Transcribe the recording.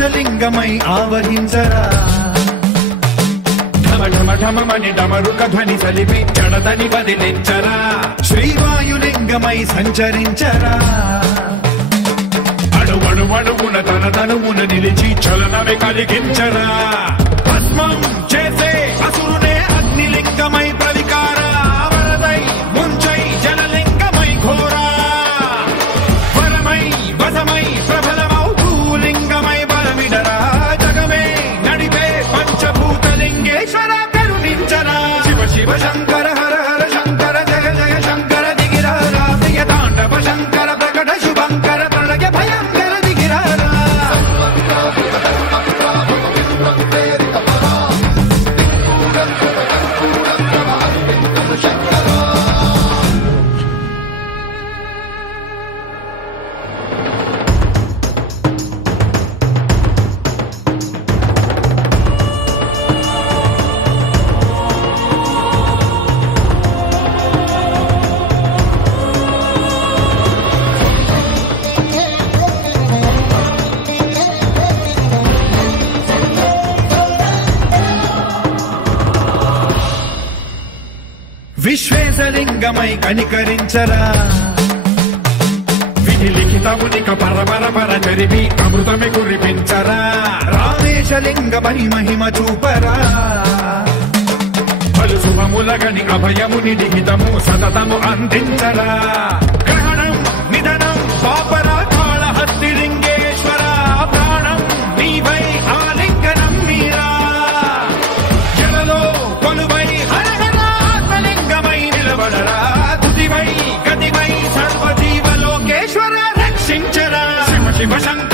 విశ్వాసలింగమై ఆవహించరా ఢమఢమఢమని డమరుక ధ్వని సలిపి జడదని వదిలించరా శ్రీవాయులింగమై సంచరించరా అణువణువున తన తనువున నిలిచి చలనమే కలిగించరా భస్మం చేసే అసురునే అగ్నిలింగమై ప్రవికార వరదై ముంచై జనలింగమై ఘోరా వరమై వసమై ప్రబలమౌ భూలింగమై బలమిడరా జగమే నడిపే పంచభూతలింగేశ్వర కరుణించరా శివ శివ శంకర హర హర శంకర జయ జయ శంకర దిగిరా రాజయ తాండవ శంకర ప్రకట శుభంకర ప్రళయ భయంకర దిగిరా విశ్వేశలింగమై కనికరించరా విధి లిఖితమునిక పరపర జరిపి అమృతమి కురిపించరా రామేశలింగమై మహిమ చూపరా పలు శుభములగని అభయముని లిఖితము సతతము అందించరా గ్రహణం నిధనం పాపరా కాళహస్తి లింగేశ్వర ప్రాణం నీవై ఆలింగనం మీరా జలలో కొలువై తుదివై గతివై సర్వజీవలోకేశ్వర రక్షించరా శివ శివ శంకర